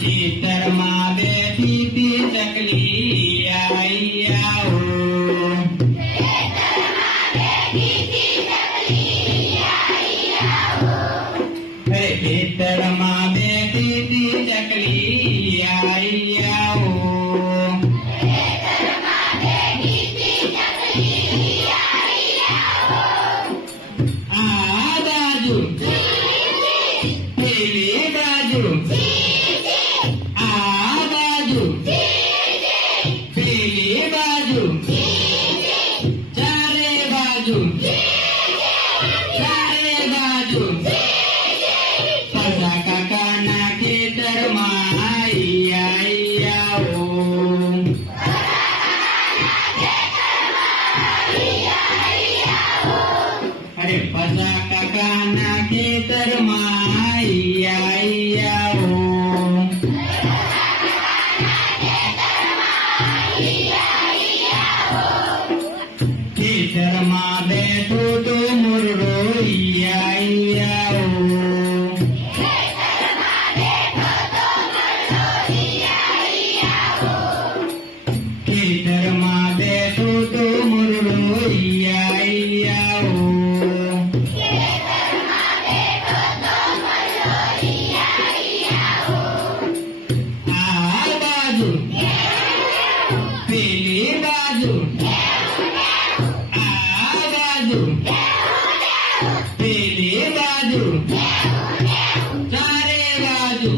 ખેતરમાં બેઠી તી ચકલી આઈ આવો. અરે ખેતરમાં બેઠી તી ચકલી આઈ આવો. આ બાજુ પેલી બાજુ આ બાજુ પેલી બાજુ ચારે બાજુ પસા કાકાના ખેતરમાં આઈ આવો. અરે પસા કાકાના ખેતરમાં આઈ આવો. ખેતરમાં બેઠો તો મોરડો આઈ આવો. ખેતરમાં બેઠો તો મોરડો આઈ આવો. આ બાજુ પેલી બાજુ આ બાજુ પેલી બાજુ ચારે બાજુ